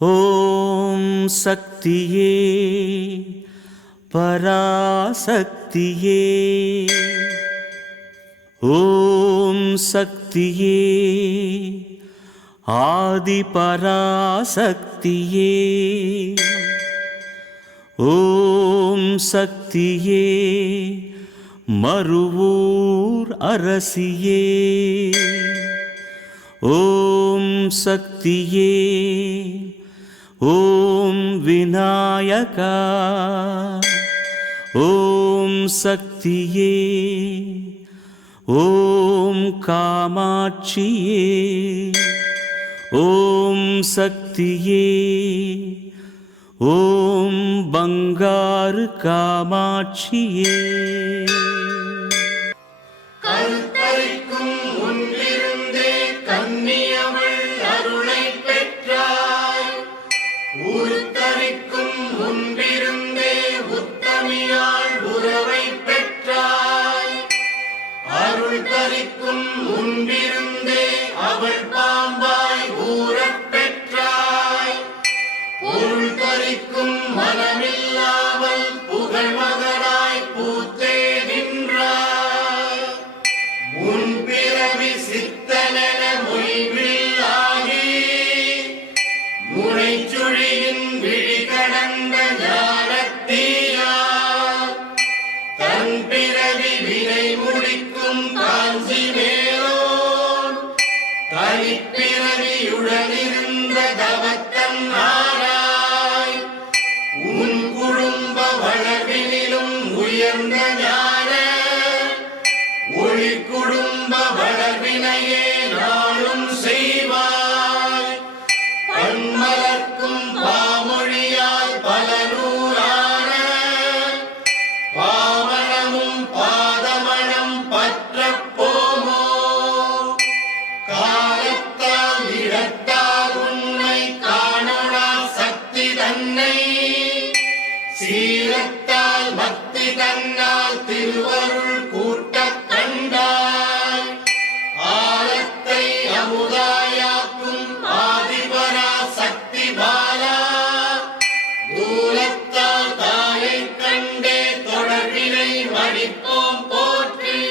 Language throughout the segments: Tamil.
ஓம் சக்தியே பராசக்தியே, ஓம் சக்தியே ஆதி பராசக்தியே, ஓம் சக்தியே மருவூர் அரசியே, ஓம் சக்தியே ஓம் விநாயகா, ஓம் சக்தியே ஓம் காமாட்சியே, ஓம் சக்தியே ஓம் பங்காரு காமாட்சியே. முன்பிருந்தே அவள் பாம்பாய் ஊரப் பெற்றாய். பொருள் தரிக்கும் மனமில்லாமல் புகழ் மகனாய் பூத்தே நின்றாய். முன்பிறவி சித்தனென மொய்வில் ஆகி முனைச்சுழியின் விழி கடந்த ஞானத்தீயார் தன் பிறவி வினை முடிக்கும் காஞ்சி தனிப்பிறவியுடனிருந்த தவத்தன் ஆராய். உன் குடும்ப வளர்வினிலும் உயர்ந்த ஞான ஒளி குடும்ப வளர்வினையே நாளும் செய்வாய். பன்மலர்க்கும் பாமொழியால் பல நூறான பாவனமும் பாதமணம் பற்ற போமோ. காலத்தால் இடத்தால் உன்னை காணொணா சக்தி தன்னை சீலத்தால் பக்தி தன்னால் திருவருள் கூட்டக் கண்டாய். ஆலத்தை அமுதாயாக்கும் ஆதிபரா சக்தி பாலா தூலத்தால் தாயை கண்டே தொடர்பினை மடிப்போம் போற்றி.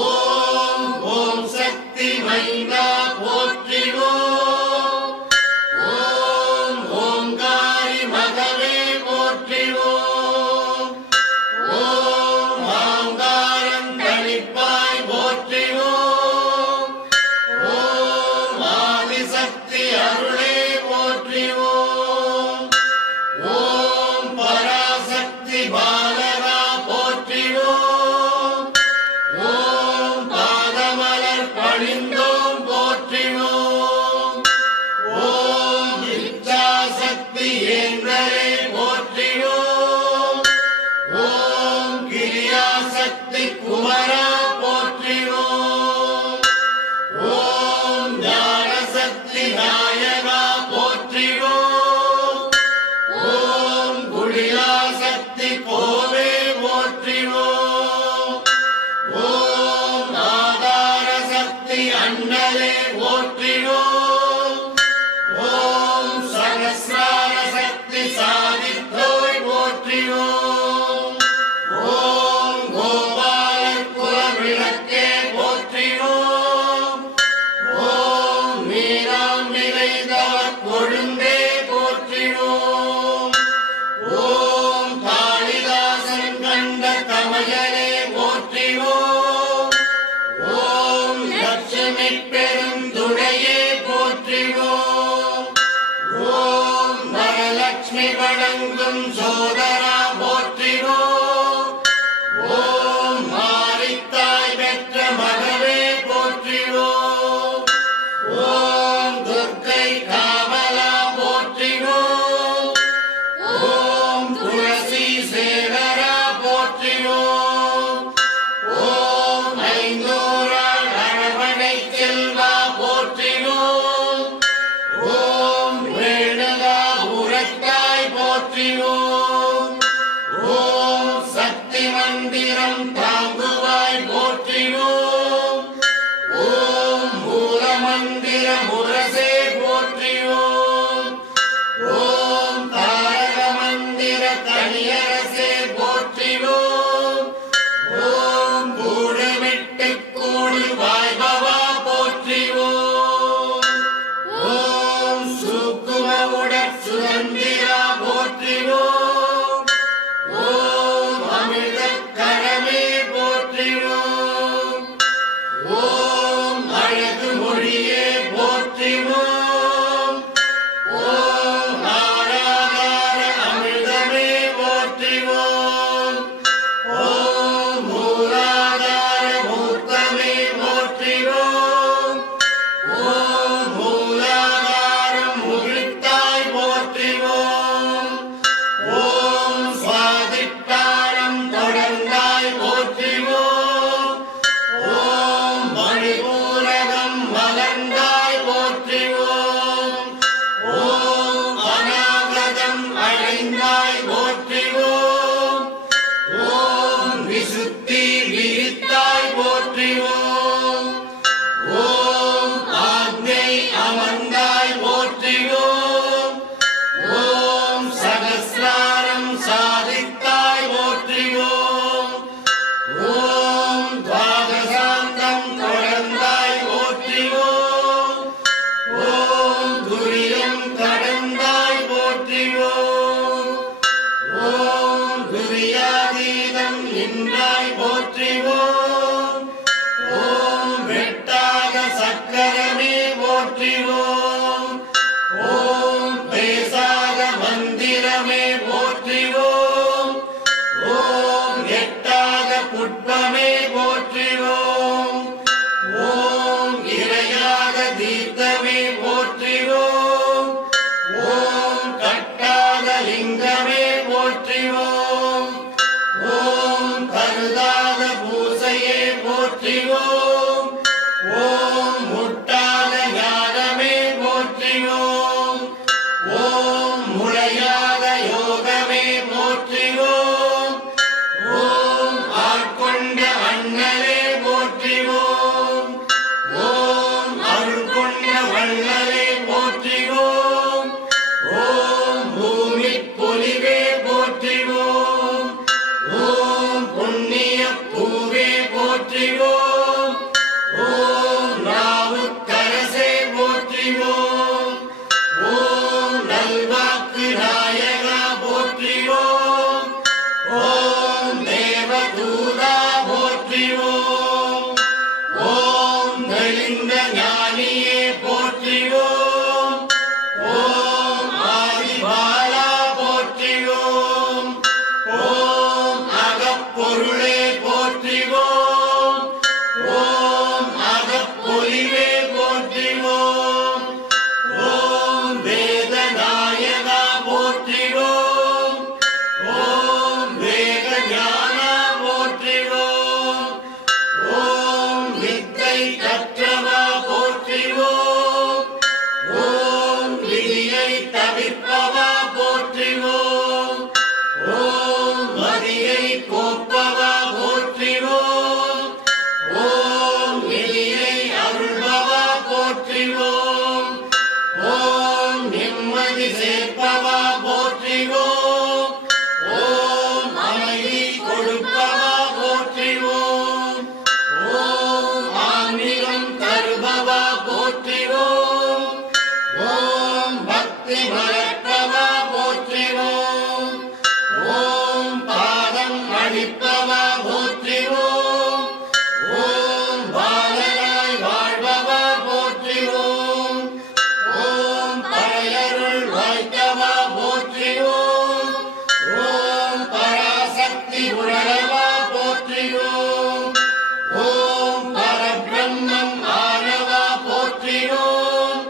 ஓம் சக்தி மைந்தா போற்றிவோம். ஓம் ஓங்காரி மகவே போற்றிவோம். ஓம் ஆங்காரம் தனிப்பாய் போற்றிவோம். ஓம் ஆதிசக்தி அருளே போற்றிவோம். ஓம் பராசக்தி பாலகா போற்றிவோம். ஓம் பாதமலர் பணிந்தோம் போற்றிவோம். ஓம் இச்சாசக்தி ஏந்தரே போற்றிவோம். ஓம் கிரியாசக்தி குமரா போற்றிவோம். ஓம் ஞானசக்தி நாயகா போற்றிவோம். ஓம் குடியாசக்தி கோவே போற்றிவோம். ஓம் ஆதார சக்தி அண்ணலே போற்றிவோம். ஓம் சகஸ்ரார சக்தி சாதித்தோய் போற்றிவோம். ஓம் கோபாலர் குல விளக்கே போற்றிவோம். ஓம் மீராம் நிலைதவர் கொழுந்தே போற்றிவோம். ஓம் காளிதாசன் கண்ட கமயலே போற்றிவோம். ஓம் லட்சுமி பெருந்துணையே போற்றிவோம். ஓம் வரலட்சுமி வழங்கும் சோதரா போற்றிவோம். ஓம் மாரித்தாய் பெற்ற மகவே போற்றிவோம். ஓம் துர்க்கை காவலா போற்றிவோம். ஓம் துளசி சேகரா போற்றிவோம். ஓம் ஐந்தூரால் அரவணை செல்வா போற்றிவோம். ஓம் வேணுகா உரத்தாய் போற்றிவோம். போற்றிவோம். ஓம் ஆராதார அமிர்தமே போற்றிவோம். ஓம் மூலாதார மூர்த்தமே போற்றிவோம். ஓம் மூலாதாரம் முகிழ்த்தாய் போற்றிவோம். ஓம் சுவாதிட்டானம் தொடர்ந்தாய் போற்றிவோம். ஓம் மணிபூரகம் மலர்ந்தாய் போற்றிவோம். ஓம் அநாகதம் அடைந்தாய் போற்றிவோம். ஓம் விசுத்தி விரித்தாய் போற்றிவோம். ஓம் ஆக்ஞை அமர்ந்தாய் போற்றிவோம். ஓம் சகஸ்ராரம் சாதித்தாய் போற்றிவோம். ஓம் துவாதசாந்தம் தொடர்ந்தாய் போற்றிவோம். ஓம் துரியம் கடந்தாய் போற்றிவோம். ஓம் துரியாதீதம் நின்றாய் போற்றிவோம். ஓம் வெட்டாத சக்கரமே போற்றிவோம். ஓம் பேசாத மந்திரமே போற்றிவோம். ஓம் எட்டாத புட்பமே போற்றிவோம். ஓம் இறையாத தீர்த்தமே போற்றிவோம். ஓம் கட்டாத லிங்கமே போற்றிவோம். ஓம் கருதாத பூசையே போற்றிவோம். ஓம் முட்டாத ஞானமே போற்றிவோம். ஓம் முளையாத யோகமே போற்றிவோம். ஓம் ஆட்கொண்ட அண்ணலே போற்றிவோம். ஓம் அருள் கொண்ட வள்ளலே போற்றிவோம். ஓம் பூமி பொலிவே போற்றிவோம். ஓம் புண்ணிய பூவே போற்றிவோம். ஓம் நாவுக்கரசே போற்றிவோம். ஓம் நல்வாக்கு நாயகா போற்றிவோம். ஓம் தேவதூதா போற்றிவோம். ஓம் தெளிந்த ஞானியே போற்றிவோம். ஓம் ஆதிபாலா போற்றிவோம். ஓம் அகப்பொருளே போற்றிவோம். ஓம் அகப்பொலிவே போற்றிவோம். ஓம் வேதநாயகா போற்றிவோம். ஓம் வேத ஞானா போற்றிவோம். ஓம் வித்தை கற்றவா போற்றிவோம். ஓம் விதியை தவிர்ப்பவா போற்றிவோம். ஓம் மதியை கோப்பவா போற்றிவோம். ஓம் விதியை அருள்பவா போற்றிவோம். ஓம் நிம்மதி சேர்ப்பவா போற்றிவோம். ஓம் அமைதி கொடுப்பவா போற்றிவோம். ஓம் ஆன்மீகம் தருபவா போற்றிவோம். ஓம் பக்தி மலர்ப்பவா போற்றிவோம். ஓம் பாதம் அளிப்பவா போற்றிவோம். ஓம் பாலனாய் வாழ்பவா போற்றிவோம். ஓம் பழையருள் வாய்த்தவா போற்றிவோம். ஓம் பராசக்தி உணரவா போற்றிவோம். ஓம் பரபிரம்மம் ஆனவா போற்றிவோம்.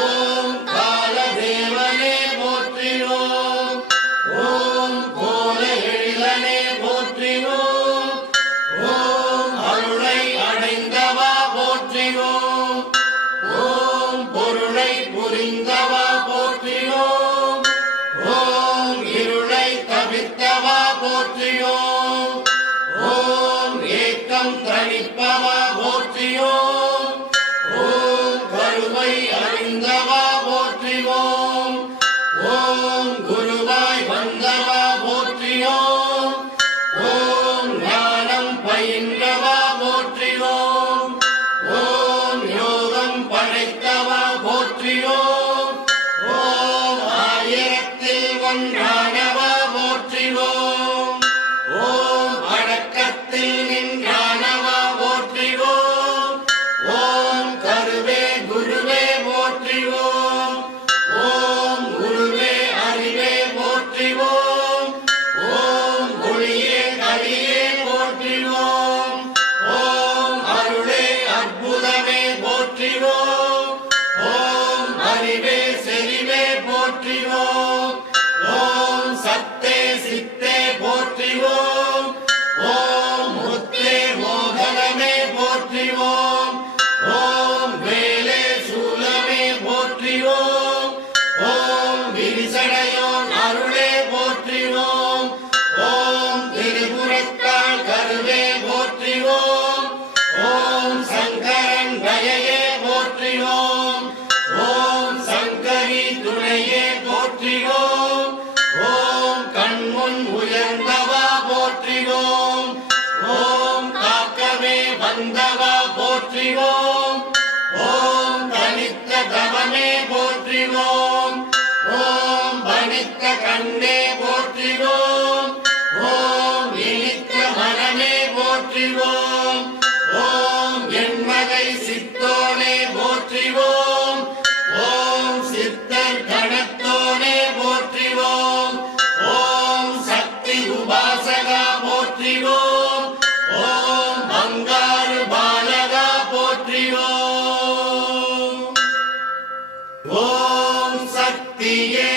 ஓம் காலதேவனே போற்றிவோம். ஓம் கோல எழிலனே போற்றிவோம். ஓம் அருளை அடைந்தவா போற்றிவோம். ஓம் பொருளை புரிந்தவா போற்றிவோம். ஓம் இருளை தவிர்த்தவா போற்றியோம். ஓம் ஏக்கம் தணிப்பவா போற்றியோம். ஓம் கருவை அறிந்தவா போற்றிவோம். ஓம் குருவாய் வந்தவா போற்றியோம். ஓம் ஞானம் பயின்றவா போற்றியோம். ஓம் யோகம் படைத்தவா போற்றியோம். ஓம் ஆயிரத்தில் ஒன்றானவா போற்றிவோம். ஓம் அடக்கத்தில் நின்றானவா போற்றிவோம். ஓம் கருவே குருவே போற்றிவோம். அறிவே செறிவே போற்றிவோம். ஓம் சத்தே சித்தே போற்றிவோம். ஓம் முத்தே மோகனமே போற்றிவோம். ஓம் வேலே சூலமே போற்றிவோம். ஓம் விரிசடையோன் அருளே போற்றிவோம். ஓம் திரிபுரத்தாள் கருவே போற்றிவோம். ஓம் சங்கரன் தயையே போற்றிவோம். ஓம் சங்கரி துணையே போற்றிவோம். ஓம் கண்முன் உயர்ந்தவா போற்றிவோம். ஓம் காக்கவே வந்தவா போற்றிவோம். ஓம் தனித்த தவமே போற்றிவோம். ஓம் பணித்த கண்ணே போற்றிவோம். ஓம் இனித்த மனமே போற்றிவோம். ஓம் என்மகை சித்தோனே போற்றிவோம். ஓம் சித்தர் கணத்தோனே போற்றிவோம். ஓம் சக்தி உபாசகா போற்றிவோம். ஓம் பங்காரு பாலகா போற்றிவோம். ஓம் சக்தியே